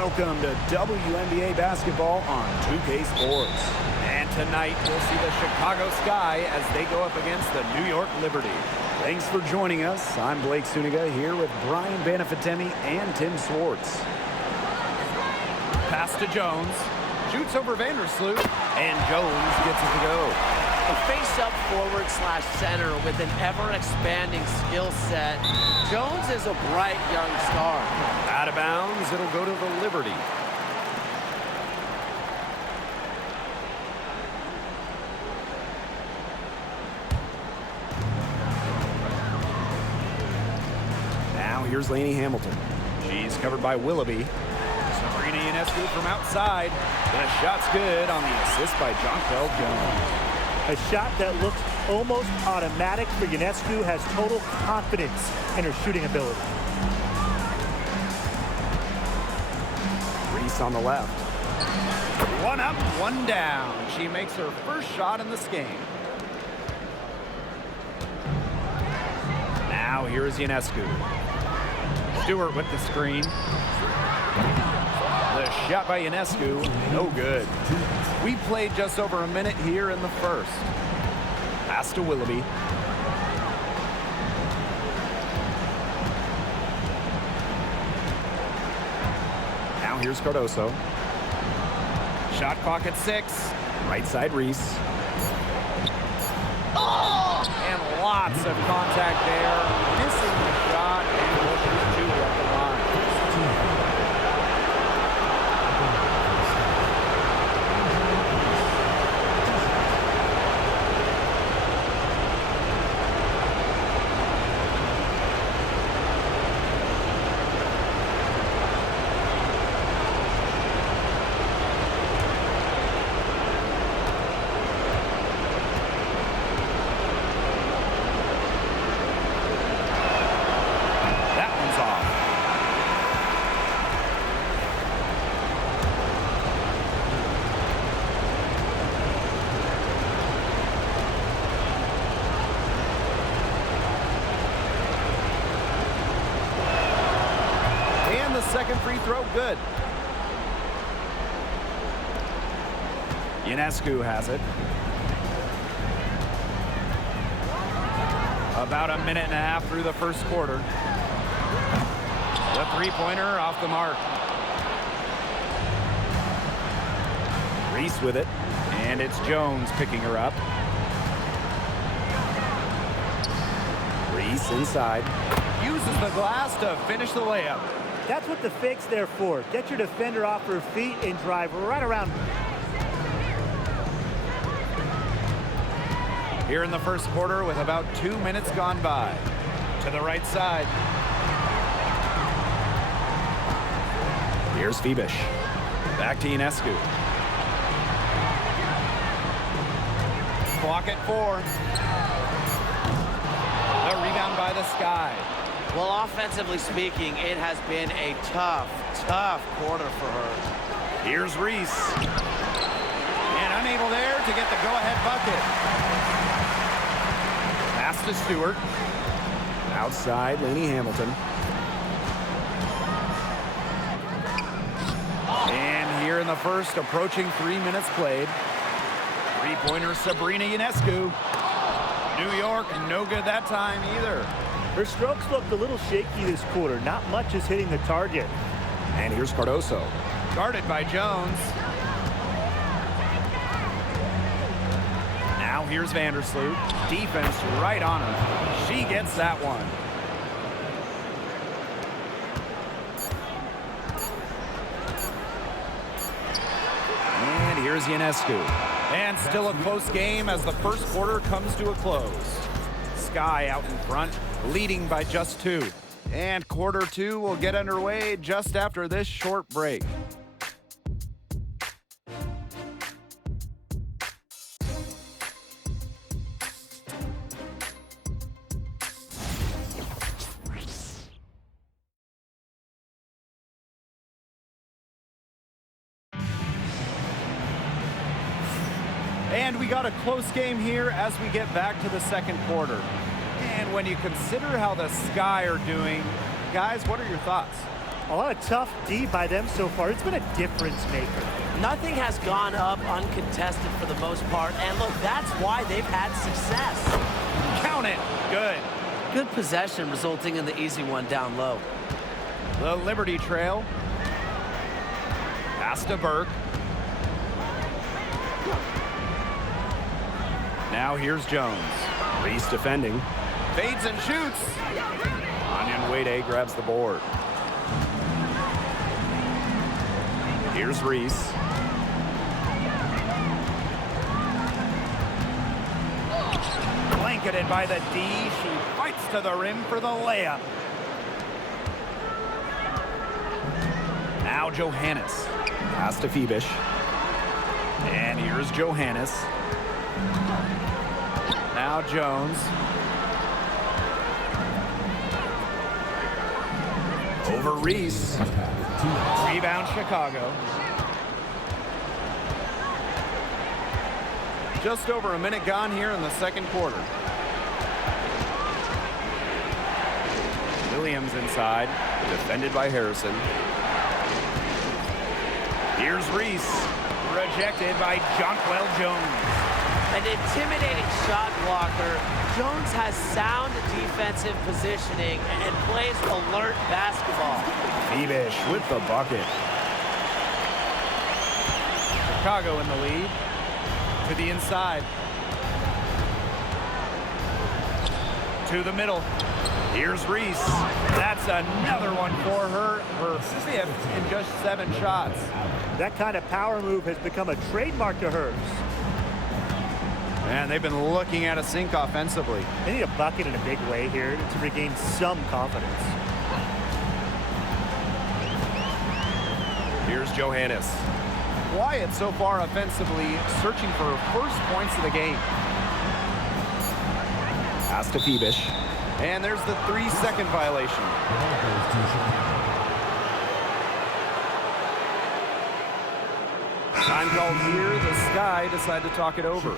Welcome to WNBA basketball on 2K Sports. And tonight we'll see the Chicago Sky as they go up against the New York Liberty. Thanks for joining us. I'm Blake Wnba here with Brian Banafitemi and Tim Swartz. Pass to Jones. Shoots over Vandersloot. And Jones gets it to go. A face-up forward/center with an ever-expanding skill set. Jones is a bright young star. Out of bounds, it'll go to the Liberty. Now here's Lainey Hamilton. She's covered by Willoughby. Sabrina Ionescu from outside. The shot's good on the assist by Jonquel Jones. A shot that looks almost automatic for Ionescu, has total confidence in her shooting ability. Reese on the left. One up, one down. She makes her first shot in this game. Now here's Ionescu. Stewart with the screen. The shot by Ionescu, no good. We played just over a minute here in the first. Pass to Willoughby. Now here's Cardoso. Shot clock at 6. Right side Reese. And lots of contact there. Missing the shot and will shoot 2 at the line. Second free throw, good. Ionescu has it. About a minute and a half through the first quarter. The three-pointer off the mark. Reese with it, and it's Jones picking her up. Reese inside. Uses the glass to finish the layup. That's what the fake's there for. Get your defender off her feet and drive right around. Here in the first quarter with about 2 minutes gone by. To the right side. Here's Phoebish. Back to Ionescu. Clock at 4. The rebound by the Sky. Well, offensively speaking, it has been a tough quarter for her. Here's Reese. And unable there to get the go-ahead bucket. Pass to Stewart. Outside, Lainey Hamilton. And here in the first, approaching 3 minutes played. Three-pointer Sabrina Ionescu. New York, no good that time either. Her strokes looked a little shaky this quarter. Not much is hitting the target. And here's Cardoso. Guarded by Jones. Now here's Vandersloot. Defense right on her. She gets that one. And here's Ionescu. And still a close game as the first quarter comes to a close. Sky out in front, leading by just 2. And quarter 2 will get underway just after this short break. And we got a close game here as we get back to the second quarter. And when you consider how the Sky are doing, guys, what are your thoughts? A lot of tough D by them so far. It's been a difference maker. Nothing has gone up uncontested for the most part, and look, that's why they've had success. Count it. Good. Good possession resulting in the easy one down low. The Liberty Trail. Pass to Burke. Now here's Jones. Reese defending. Fades and shoots. Wnba grabs the board. Here's Reese. Blanketed by the D. She fights to the rim for the layup. Now Johannes. Pass to Phoebish. And here's Johannes. Now Jones. Over Reese. Rebound Chicago. Just over a minute gone here in the second quarter. Williams inside, defended by Harrison. Here's Reese, rejected by Jonquel Jones. An intimidating shot blocker. Jones has sound defensive positioning and plays alert basketball. Phoebish with the bucket. Chicago in the lead. To the inside. To the middle. Here's Reese. That's another one for her. Her fifth in just 7 shots. That kind of power move has become a trademark to hers. Man, they've been looking at a sink offensively. They need a bucket in a big way here to regain some confidence. Here's Johannes. Quiet so far offensively, searching for first points of the game. Pass to Phoebish. And there's the 3-second violation. Time called here. The Sky decide to talk it over.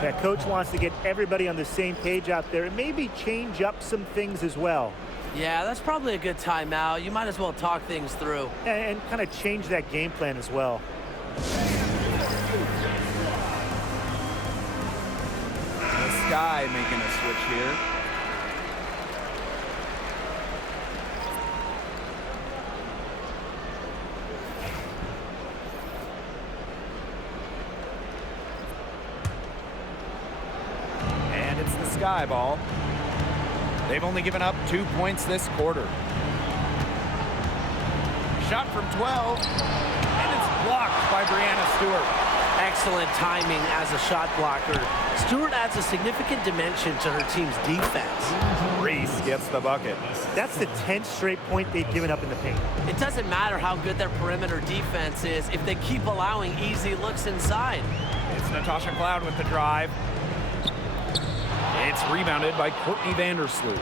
That coach wants to get everybody on the same page out there and maybe change up some things as well. Yeah, that's probably a good timeout. You might as well talk things through. And kind of change that game plan as well. The Sky making a switch here. And it's the Sky ball. They've only given up 2 points this quarter. Shot from 12. And it's blocked by Brianna Stewart. Excellent timing as a shot blocker. Stewart adds a significant dimension to her team's defense. Reese gets the bucket. That's the 10th straight point they've given up in the paint. It doesn't matter how good their perimeter defense is if they keep allowing easy looks inside. It's Natasha Cloud with the drive. It's rebounded by Courtney Vandersloot.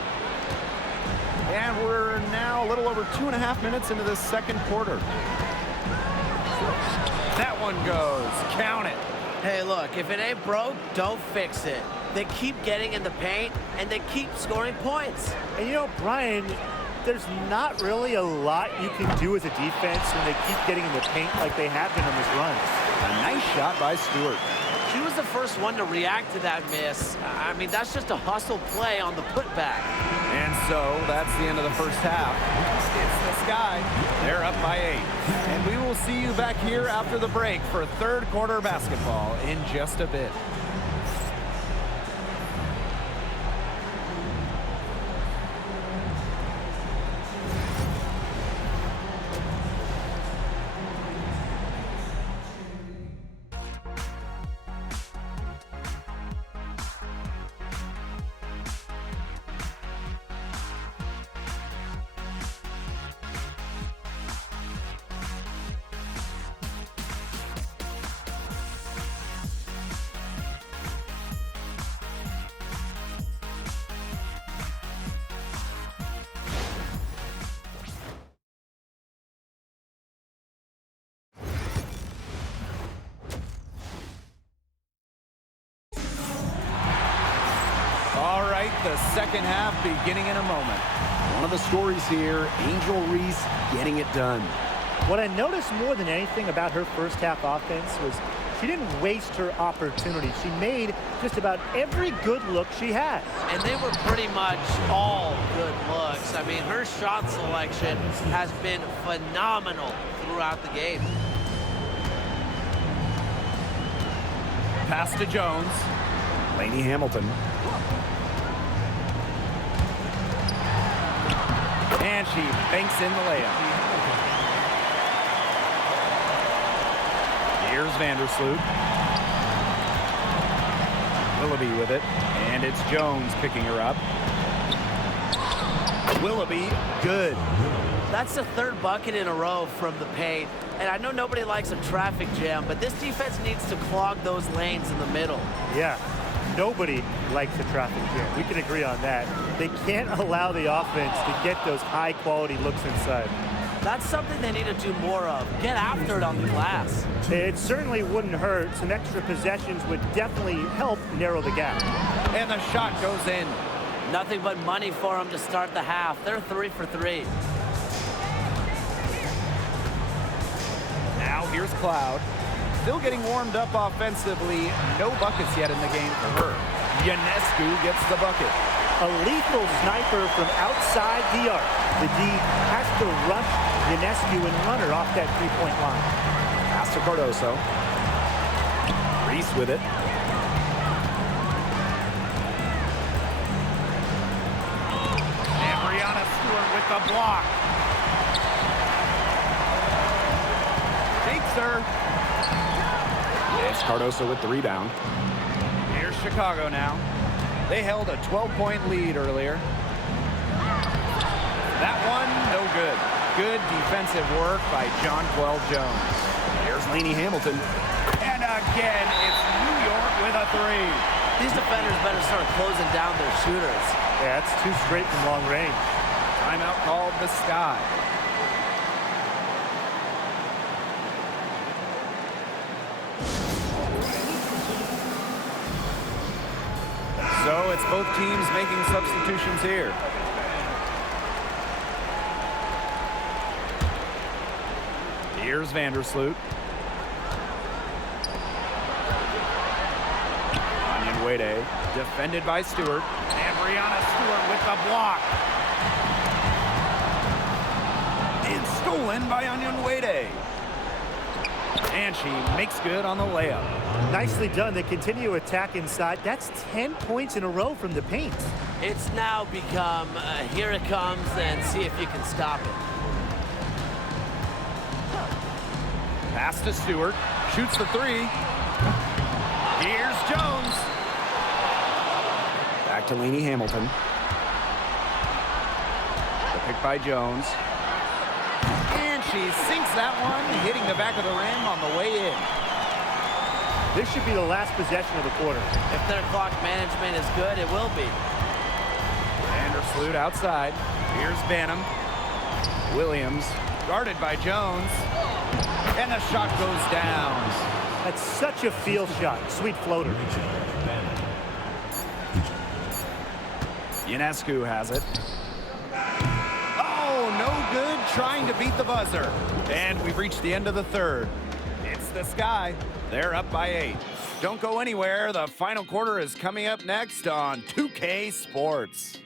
And we're now a little over 2.5 minutes into the second quarter. That one goes. Count it. Hey, look, if it ain't broke, don't fix it. They keep getting in the paint, and they keep scoring points. And you know, Brian, there's not really a lot you can do as a defense when they keep getting in the paint like they have been on this run. A nice shot by Stewart. She was the first one to react to that miss. I mean, that's just a hustle play on the putback. And so that's the end of the first half. It's the Sky. They're up by 8. And we will see you back here after the break for third quarter basketball in just a bit. the second half beginning in a moment. One of the stories here, Angel Reese getting it done. What I noticed more than anything about her first half offense was she didn't waste her opportunity. She made just about every good look she had. And they were pretty much all good looks. I mean, her shot selection has been phenomenal throughout the game. Pass to Jones. Laney Hamilton. And she banks in the layup. Here's Vandersloot. Willoughby with it. And it's Jones picking her up. Willoughby, good. That's the third bucket in a row from the paint. And I know nobody likes a traffic jam, but this defense needs to clog those lanes in the middle. Yeah, nobody likes a traffic jam. We can agree on that. They can't allow the offense to get those high-quality looks inside. That's something they need to do more of. Get after it on the glass. It certainly wouldn't hurt. Some extra possessions would definitely help narrow the gap. And the shot goes in. Nothing but money for them to start the half. They're 3 for 3. Now here's Cloud. Still getting warmed up offensively. No buckets yet in the game for her. Ionescu gets the bucket. A lethal sniper from outside the arc. The D has to rush Ionescu and run her off that three-point line. Pass to Cardoso. Reese with it. And Brianna Stewart with the block. Takes her. It's Cardoso with the rebound. Here's Chicago now. They held a 12-point lead earlier. That one, no good. Good defensive work by Jonquel Jones. There's Laney Hamilton. And again, it's New York with a three. These defenders better start closing down their shooters. Yeah, that's two straight from long range. Timeout called the Sky. So it's both teams making substitutions here. Here's Vandersloot. Wnba, defended by Stewart. And Brianna Stewart with the block. And stolen by Wnba. And she makes good on the layup. Nicely done. They continue to attack inside. That's 10 points in a row from the paint. It's now become, here it comes, and see if you can stop it. Pass to Stewart. Shoots the three. Here's Jones. Back to Laney Hamilton. The pick by Jones. And she sinks that one, hitting the back of the rim on the way in. This should be the last possession of the quarter. If their clock management is good, it will be. Vandersloot outside. Here's Banham. Williams, guarded by Jones. And the shot goes down. That's such a feel shot. Sweet floater. Ionescu has it. Oh, no good, trying to beat the buzzer. And we've reached the end of the third. It's the Sky. They're up by 8. Don't go anywhere. The final quarter is coming up next on 2K Sports.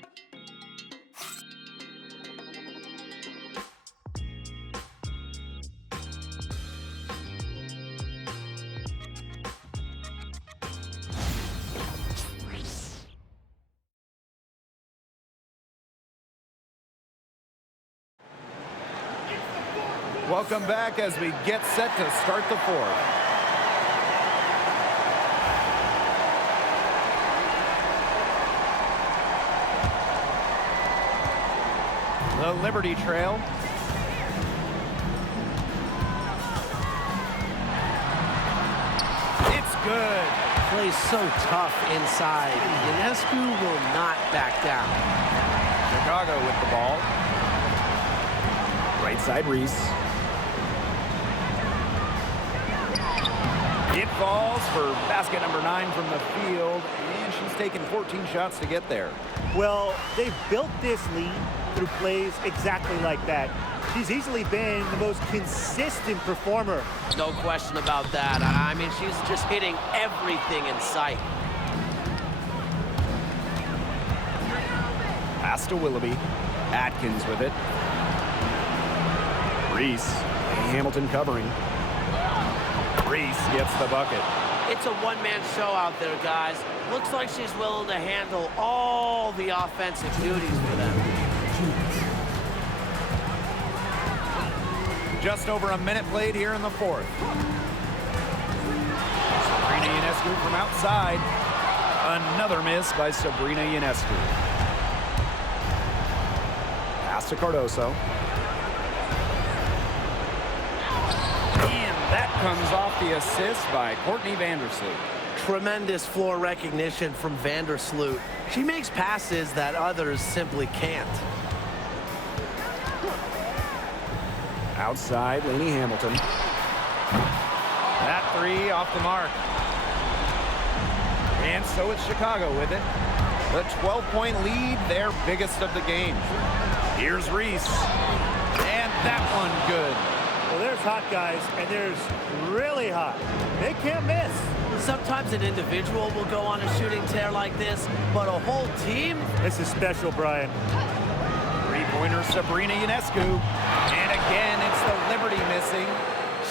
Welcome back as we get set to start the fourth. The Liberty Trail. It's good. Plays so tough inside. Ionescu will not back down. Chicago with the ball. Right side Reese. It falls for basket number 9 from the field, and she's taken 14 shots to get there. Well, they've built this lead through plays exactly like that. She's easily been the most consistent performer. No question about that. I mean, she's just hitting everything in sight. Pass to Willoughby. Atkins with it. Reese. Hamilton covering. Reese gets the bucket. It's a one-man show out there, guys. Looks like she's willing to handle all the offensive duties for them. Just over a minute played here in the fourth. Sabrina Ionescu from outside. Another miss by Sabrina Ionescu. Pass to Cardoso. And that comes off the assist by Courtney Vandersloot. Tremendous floor recognition from Vandersloot. She makes passes that others simply can't. Outside, Lainey Hamilton. That three off the mark. And so it's Chicago with it. The 12-point lead, their biggest of the game. Here's Reese. And that one good. Well, there's hot guys, and there's really hot. They can't miss. Sometimes an individual will go on a shooting tear like this, but a whole team? This is special, Brian. Three-pointer Sabrina Ionescu. And again, it's the Liberty missing.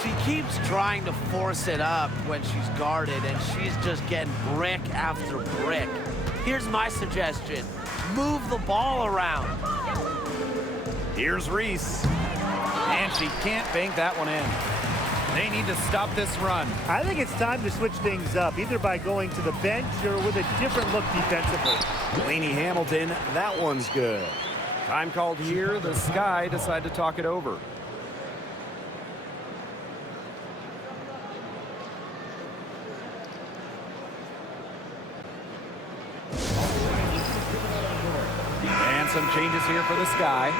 She keeps trying to force it up when she's guarded, and she's just getting brick after brick. Here's my suggestion. Move the ball around. Here's Reese. And she can't bank that one in. They need to stop this run. I think it's time to switch things up, either by going to the bench or with a different look defensively. Lainey Hamilton, that one's good. Time called here. The Sky decide to talk it over. And some changes here for the Sky.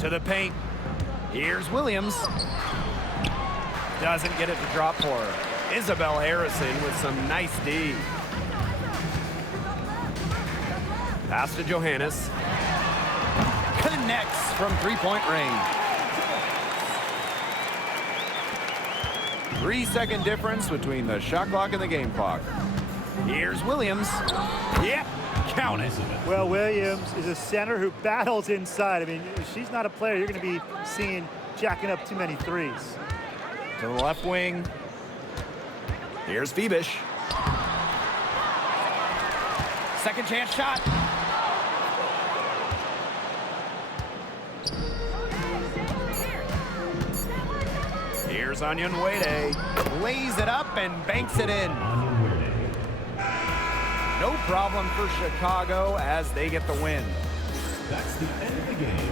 To the paint. Here's Williams. Doesn't get it to drop for her. Isabel Harrison with some nice D. Pass to Johannes. Connects from three-point range. 3-second difference between the shot clock and the game clock. Here's Williams. Yep, count it. Well, Williams is a center who battles inside. I mean, she's not a player you're going to be seeing jacking up too many threes. To the left wing. Here's Phoebish. Second chance shot. Here's Wnba. Lays it up and banks it in. No problem for Chicago as they get the win. That's the end of the game.